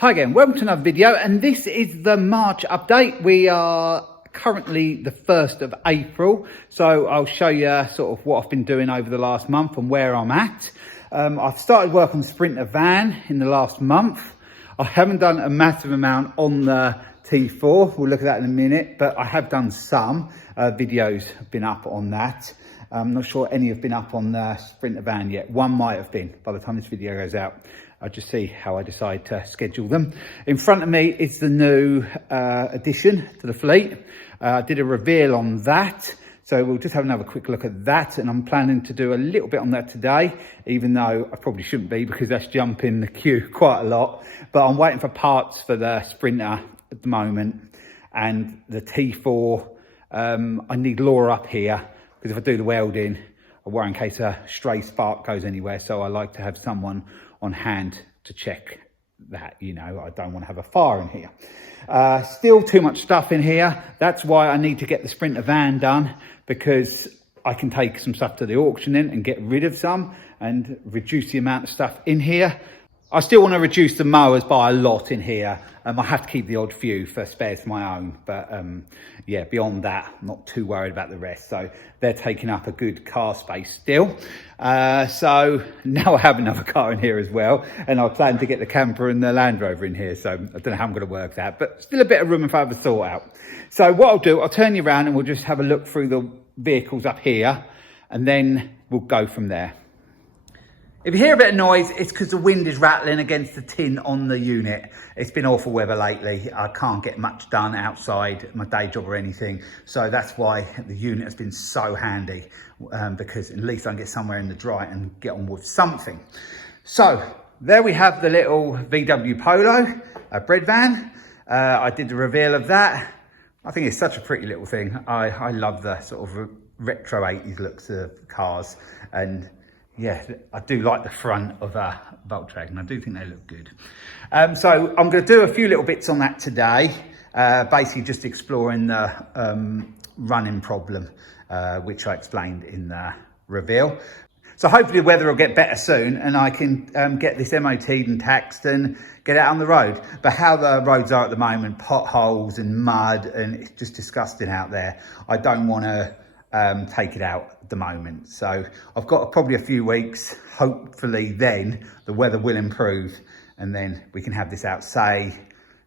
Hi again, welcome to another video, and this is the March update. We are currently the 1st of April, so I'll show you sort of what I've been doing over the last month and where I'm at. I've started work on the Sprinter van in the last month. I haven't done a massive amount on the T4, we'll look at that in a minute, but I have done some videos have been up on that. I'm not sure any have been up on the Sprinter van yet. One might have been by the time this video goes out. I'll just see how I decide to schedule them. In front of me is the new addition to the fleet. I did a reveal on that, so we'll just have another quick look at that, and I'm planning to do a little bit on that today, even though I probably shouldn't be because that's jumping the queue quite a lot. But I'm waiting for parts for the Sprinter at the moment, and the T4, I need Laura up here, because if I do the welding, I worry in case a stray spark goes anywhere, so I like to have someone on hand to check that, you know, I don't want to have a fire in here. Still too much stuff in here. That's why I need to get the Sprinter van done, because I can take some stuff to the auction in and get rid of some and reduce the amount of stuff in here. I still want to reduce the mowers by a lot in here. I have to keep the odd few for spares of my own, but yeah, beyond that, I'm not too worried about the rest. So they're taking up a good car space still. So now I have another car in here as well, and I plan to get the camper and the Land Rover in here. So I don't know how I'm going to work that, but still a bit of room if I have a sort out. So what I'll do, I'll turn you around and we'll just have a look through the vehicles up here, and then we'll go from there. If you hear a bit of noise, it's because the wind is rattling against the tin on the unit. It's been awful weather lately. I can't get much done outside my day job or anything. So that's why the unit has been so handy, because at least I can get somewhere in the dry and get on with something. So there we have the little VW Polo, a bread van. I did the reveal of that. I think it's such a pretty little thing. I love the sort of retro 80s looks of cars, and yeah, I do like the front of a Volkswagen. I do think they look good. So I'm going to do a few little bits on that today. Basically just exploring the running problem, which I explained in the reveal. So hopefully the weather will get better soon and I can get this MOT'd and taxed and get out on the road. But how the roads are at the moment, potholes and mud, and it's just disgusting out there. I don't want to take it out at the moment, so I've got probably a few weeks. Hopefully then the weather will improve and then we can have this out, say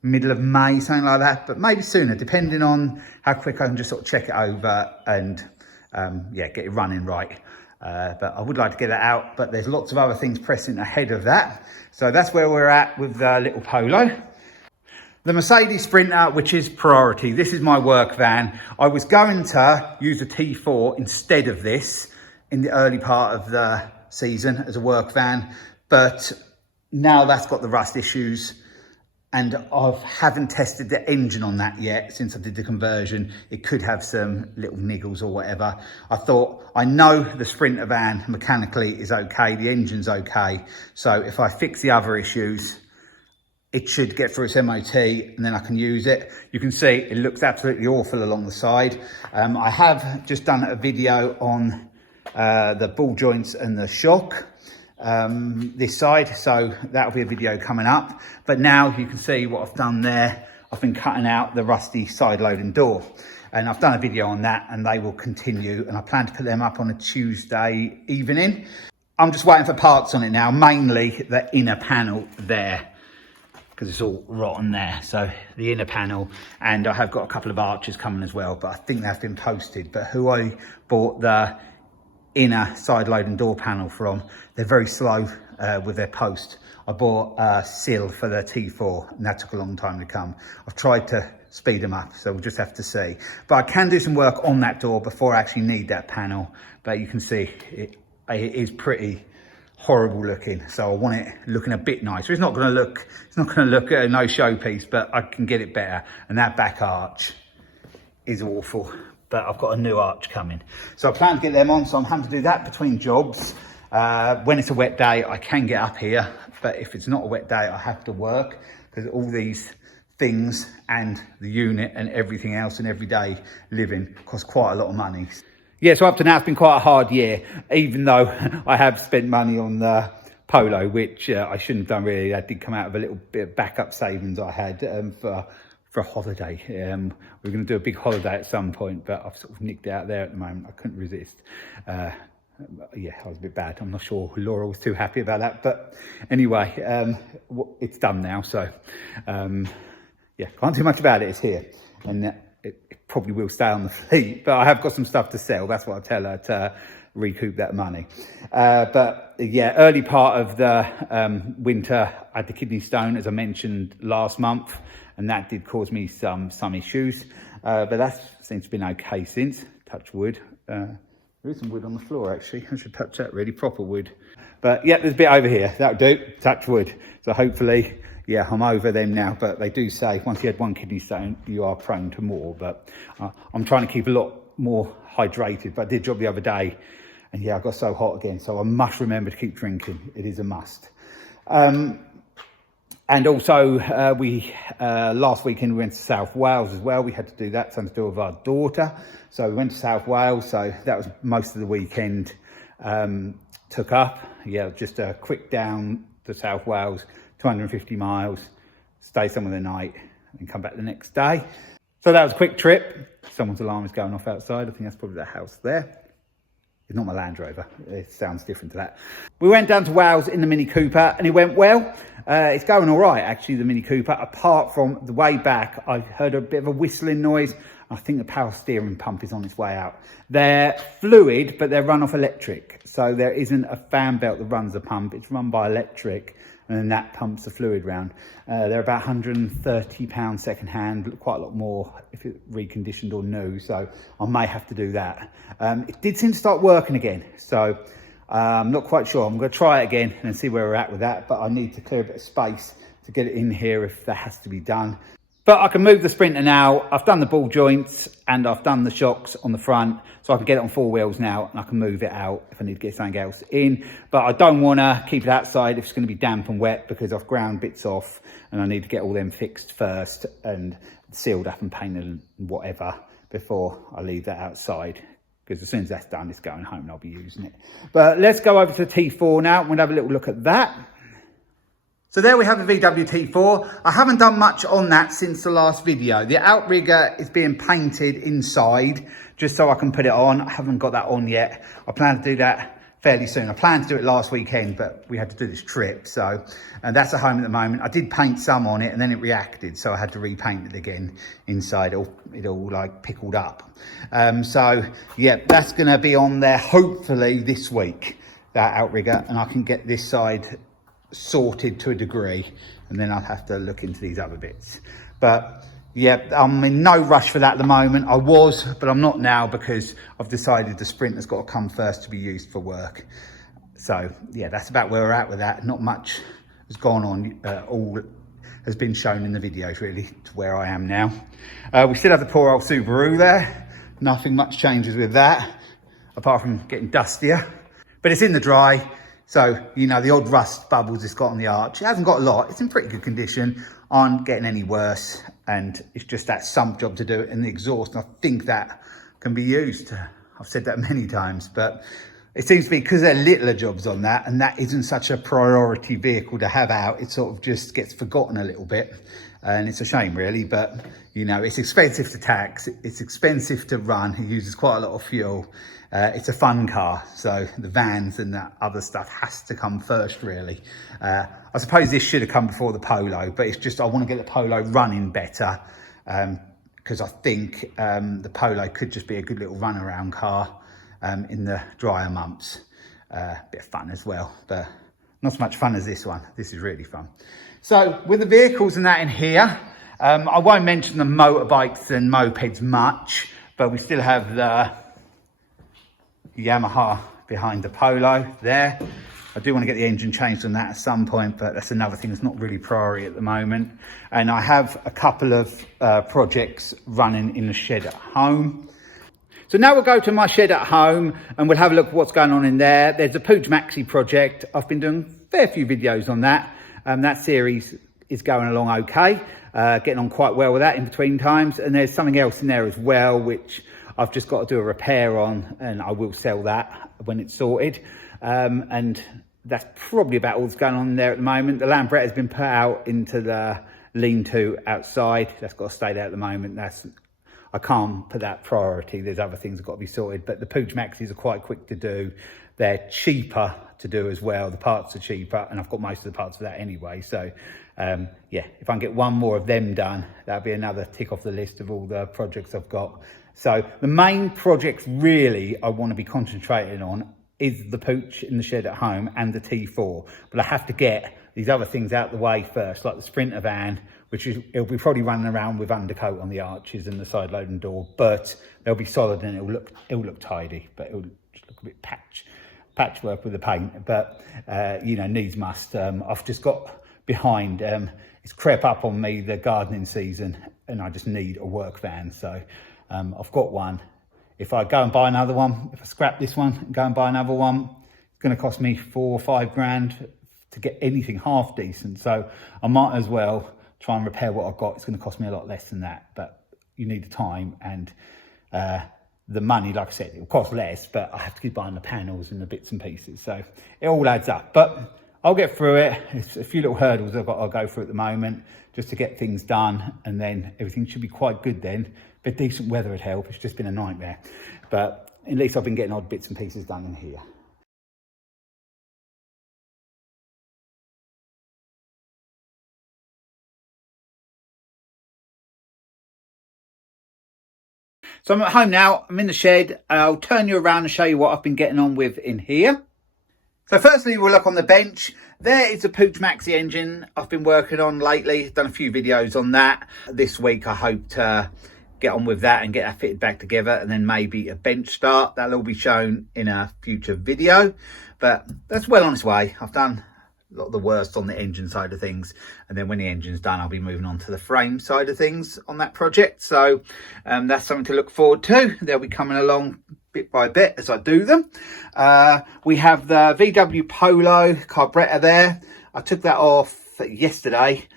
middle of May, something like that, but maybe sooner, depending on how quick I can just sort of check it over and yeah, get it running right. But I would like to get it out, but there's lots of other things pressing ahead of that. So that's where we're at with the little Polo. The Mercedes Sprinter, which is priority. This is my work van. I was going to use a T4 instead of this in the early part of the season as a work van, but now that's got the rust issues and I haven't tested the engine on that yet since I did the conversion. It could have some little niggles or whatever. I thought, I know the Sprinter van mechanically is okay, the engine's okay, so if I fix the other issues, it should get through its MOT and then I can use it. You can see it looks absolutely awful along the side. I have just done a video on the ball joints and the shock this side, so that'll be a video coming up. But now you can see what I've done there. I've been cutting out the rusty side loading door, and I've done a video on that and they will continue, and I plan to put them up on a Tuesday evening. I'm just waiting for parts on it now, mainly the inner panel there, because it's all rotten there. So the inner panel, and I have got a couple of arches coming as well, but I think they've been posted. But who I bought the inner side loading door panel from, they're very slow with their post. I bought a sill for the T4 and that took a long time to come. I've tried to speed them up, so we'll just have to see. But I can do some work on that door before I actually need that panel. But you can see it is pretty horrible looking, so I want it looking a bit nicer. It's not going to look a no showpiece, but I can get it better. And that back arch is awful, but I've got a new arch coming, so I plan to get them on. So I'm having to do that between jobs. When it's a wet day, I can get up here, but if it's not a wet day, I have to work, because all these things and the unit and everything else and everyday living costs quite a lot of money. Yeah, so up to now it's been quite a hard year, even though I have spent money on the Polo, which I shouldn't have done really. That did come out of a little bit of backup savings I had for a holiday. We're going to do a big holiday at some point, but I've sort of nicked it out there at the moment. I couldn't resist. Yeah, I was a bit bad. I'm not sure Laura was too happy about that, but anyway, it's done now. So yeah, can't do much about it. It's here, and it probably will stay on the fleet, but I have got some stuff to sell. That's what I tell her, to recoup that money. But yeah, early part of the winter, I had the kidney stone, as I mentioned last month, and that did cause me some issues. But that seems to have been okay since. Touch wood. There is some wood on the floor, actually. I should touch that, really proper wood. But yeah, there's a bit over here. That'll do. Touch wood. So hopefully, yeah, I'm over them now. But they do say once you had one kidney stone, you are prone to more. But I'm trying to keep a lot more hydrated. But I did drop the other day, and yeah, I got so hot again. So I must remember to keep drinking. It is a must. And also, we last weekend we went to South Wales as well. We had to do that, something to do with our daughter. So we went to South Wales. So that was most of the weekend took up. Yeah, just a quick down to South Wales, 250 miles, stay somewhere the night, and come back the next day. So that was a quick trip. Someone's alarm is going off outside. I think that's probably the house there. It's not my Land Rover. It sounds different to that. We went down to Wales in the Mini Cooper, and it went well. It's going all right, actually, the Mini Cooper. Apart from the way back, I heard a bit of a whistling noise. I think the power steering pump is on its way out. They're fluid, but they're run off electric. So there isn't a fan belt that runs the pump. It's run by electric, and then that pumps the fluid round. They're about £130 second hand, quite a lot more if it's reconditioned or new. So I may have to do that. It did seem to start working again. So I'm not quite sure. I'm going to try it again and see where we're at with that. But I need to clear a bit of space to get it in here if that has to be done. But I can move the Sprinter now. I've done the ball joints and I've done the shocks on the front. So I can get it on 4 wheels now, and I can move it out if I need to get something else in. But I don't want to keep it outside if it's going to be damp and wet, because I've ground bits off and I need to get all them fixed first and sealed up and painted and whatever before I leave that outside. Because as soon as that's done, it's going home and I'll be using it. But let's go over to the T4 now. We'll have a little look at that. So there we have the VW T4. I haven't done much on that since the last video. The outrigger is being painted inside just so I can put it on. I haven't got that on yet. I plan to do that fairly soon. I planned to do it last weekend, but we had to do this trip. So, and that's at home at the moment. I did paint some on it and then it reacted. So I had to repaint it again inside. It all like pickled up. So yeah, that's going to be on there hopefully this week, that outrigger. And I can get this side sorted to a degree, and then I'll have to look into these other bits. But yeah, I'm in no rush for that at the moment. I was, but I'm not now, because I've decided the Sprinter's got to come first to be used for work. So yeah, that's about where we're at with that. Not much has gone on. All has been shown in the videos really to where I am now. We still have the poor old Subaru there. Nothing much changes with that, apart from getting dustier. But it's in the dry. So, you know, the odd rust bubbles it's got on the arch. It hasn't got a lot. It's in pretty good condition. Aren't getting any worse. And it's just that sump job to do it in the exhaust. And I think that can be used. I've said that many times. But it seems to be because there are littler jobs on that, and that isn't such a priority vehicle to have out. It sort of just gets forgotten a little bit. And it's a shame, really. But, you know, it's expensive to tax. It's expensive to run. It uses quite a lot of fuel. It's a fun car, so the vans and that other stuff has to come first, really. I suppose this should have come before the Polo, but it's just I want to get the Polo running better, because I think the Polo could just be a good little run-around car in the drier months. Bit of fun as well, but not so much fun as this one. This is really fun. So with the vehicles and that in here, I won't mention the motorbikes and mopeds much, but we still have the Yamaha behind the Polo there. I do want to get the engine changed on that at some point, but that's another thing that's not really priority at the moment. And I have a couple of projects running in the shed at home. So now we'll go to my shed at home and we'll have a look at what's going on in there. There's a Puch Maxi project. I've been doing a fair few videos on that. That series is going along okay. Getting on quite well with that in between times. And there's something else in there as well, which I've just got to do a repair on, and I will sell that when it's sorted. And that's probably about all that's going on there at the moment. The Lambretta has been put out into the lean-to outside. That's got to stay there at the moment. I can't put that priority. There's other things that got to be sorted, but the Puch Maxis are quite quick to do. They're cheaper to do as well. The parts are cheaper, and I've got most of the parts for that anyway. So yeah, if I can get one more of them done, that'll be another tick off the list of all the projects I've got. So the main projects really I want to be concentrating on is the Puch in the shed at home and the T4. But I have to get these other things out the way first, like the Sprinter van, which is, it'll be probably running around with undercoat on the arches and the side loading door, but they'll be solid and it'll look tidy, but it'll just look a bit patchwork with the paint. But you know, needs must. I've just got behind, it's crept up on me the gardening season, and I just need a work van. So I've got one. If I go and buy another one, if I scrap this one and go and buy another one, it's going to cost me 4 or 5 grand to get anything half decent. So I might as well try and repair what I've got. It's going to cost me a lot less than that, but you need the time and the money. Like I said, it will cost less, but I have to keep buying the panels and the bits and pieces. So it all adds up, but I'll get through it. It's a few little hurdles I'll go through at the moment just to get things done, and then everything should be quite good then. But decent weather would help. It's just been a nightmare, but at least I've been getting odd bits and pieces done in here. So I'm at home now, I'm in the shed. I'll turn you around and show you what I've been getting on with in here. So firstly, we'll look on the bench. There is a Puch Maxi engine I've been working on lately. Done a few videos on that. This week I hope to get on with that and get that fitted back together, and then maybe a bench start. That'll all be shown in a future video, but that's well on its way. I've done a lot of the worst on the engine side of things, and then when the engine's done, I'll be moving on to the frame side of things on that project. So that's something to look forward to. They'll be coming along bit by bit as I do them. We have the VW Polo carburetor there. I took that off yesterday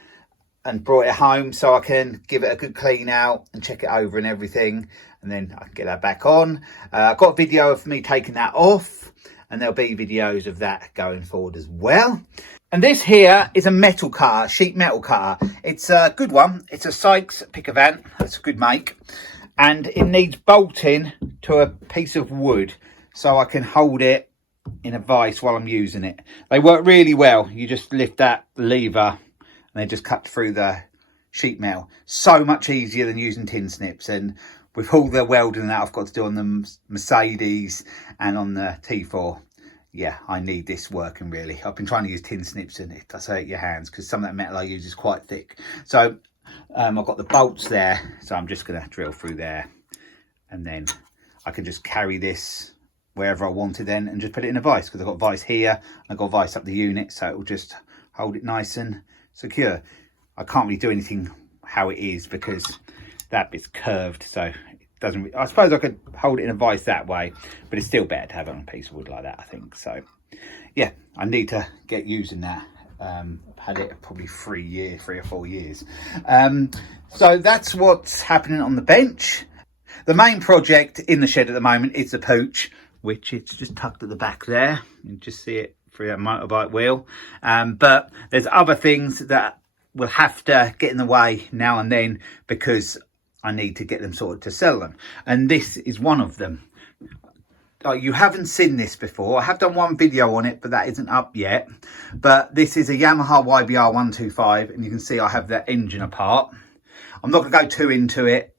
and brought it home so I can give it a good clean out and check it over and everything, and then I can get that back on. I've got a video of me taking that off, and there'll be videos of that going forward as well. And this here is a metal car, sheet metal car. It's a good one. It's a Sykes picker van. That's a good make. And it needs bolting to a piece of wood so I can hold it in a vise while I'm using it. They work really well. You just lift that lever and they just cut through the sheet metal. So much easier than using tin snips. And with all the welding that I've got to do on the Mercedes and on the T4, yeah, I need this working really. I've been trying to use tin snips and it does hurt your hands because some of that metal I use is quite thick. So I've got the bolts there, so I'm just going to drill through there, and then I can just carry this wherever I want it then and just put it in a vise, because I've got a vise here and I've got a vise up the unit, so it will just hold it nice and secure. I can't really do anything how it is because that bit's curved, so it doesn't. I suppose I could hold it in a vise that way, but it's still better to have it on a piece of wood like that, I think. So yeah, I need to get using that. I've had it probably 3 or 4 years. So that's what's happening on the bench. The main project in the shed at the moment is the Puch, which it's just tucked at the back there. You can just see it through that motorbike wheel. But there's other things that will have to get in the way now and then because I need to get them sorted to sell them. And this is one of them. You haven't seen this before. I have done one video on it, but that isn't up yet. But this is a Yamaha YBR 125, and you can see I have the engine apart. I'm not going to go too into it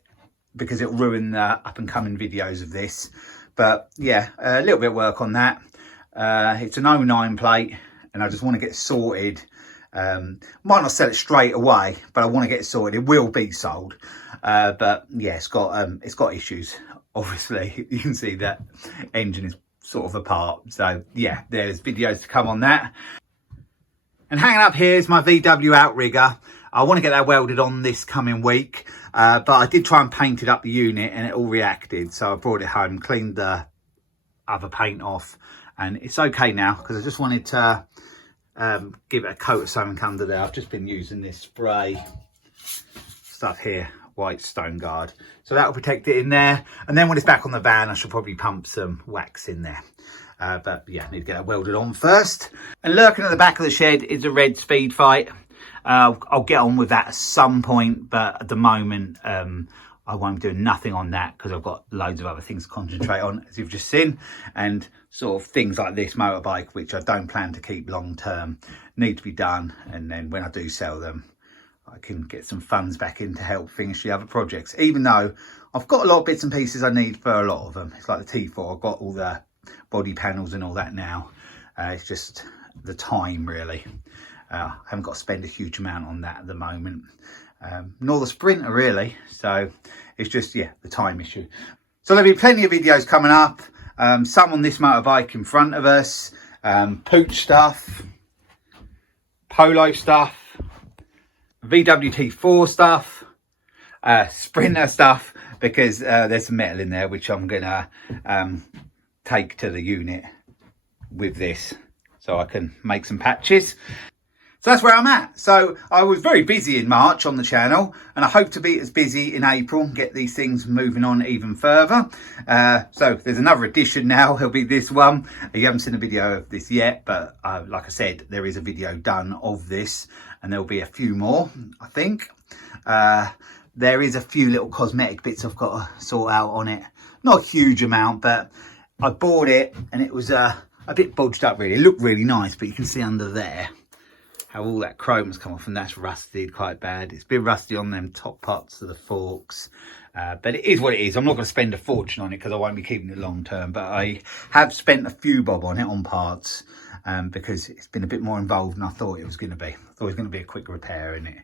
because it'll ruin the up and coming videos of this. But yeah, a little bit of work on that. It's an 09 plate, and I just want to get sorted. Might not sell it straight away, but I want to get it sorted. It will be sold. But yeah, it's got issues. Obviously, you can see that engine is sort of apart. So yeah, there's videos to come on that. And hanging up here is my VW outrigger. I want to get that welded on this coming week. But I did try and paint it up the unit and it all reacted. So I brought it home, cleaned the other paint off, and it's okay now because I just wanted to give it a coat of something under there. I've just been using this spray stuff here, white stone guard, so that will protect it in there. And then when it's back on the van, I should probably pump some wax in there. But yeah, I need to get that welded on first. And lurking at the back of the shed is a red Speed Fight. I'll get on with that at some point, but at the moment I won't be doing nothing on that because I've got loads of other things to concentrate on, as you've just seen. And sort of things like this motorbike, which I don't plan to keep long term, need to be done. And then when I do sell them, I can get some funds back in to help finish the other projects, even though I've got a lot of bits and pieces I need for a lot of them. It's like the T4, I've got all the body panels and all that now. It's just the time, really. I haven't got to spend a huge amount on that at the moment, nor the Sprinter, really. So it's just, yeah, the time issue. So there'll be plenty of videos coming up. Some on this motorbike in front of us, Puch stuff, Polo stuff, VWT4 stuff, Sprinter stuff, because there's some metal in there which I'm gonna take to the unit with this so I can make some patches. So that's where I'm at. So I was very busy in March on the channel, and I hope to be as busy in April and get these things moving on even further. So there's another edition now. It'll be this one. You haven't seen a video of this yet, but like I said, there is a video done of this, and there'll be a few more, I think. There is a few little cosmetic bits I've got to sort out on it. Not a huge amount, but I bought it and it was a bit bulged up, really. It looked really nice, but you can see under there how all that chrome has come off, and that's rusted quite bad. It's been rusty on them top parts of the forks, but it is what it is. I'm not going to spend a fortune on it because I won't be keeping it long term, but I have spent a few bob on it on parts because it's been a bit more involved than I thought it was going to be. I thought it was going to be a quick repair, and it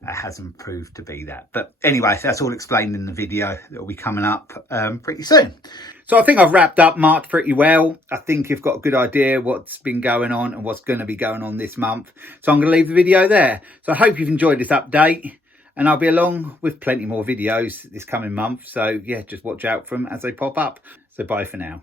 hasn't proved to be that. But anyway, that's all explained in the video that will be coming up pretty soon. So I think I've wrapped up March pretty well. I think you've got a good idea what's been going on and what's going to be going on this month. So I'm going to leave the video there. So I hope you've enjoyed this update, and I'll be along with plenty more videos this coming month. So yeah, just watch out for them as they pop up. So bye for now.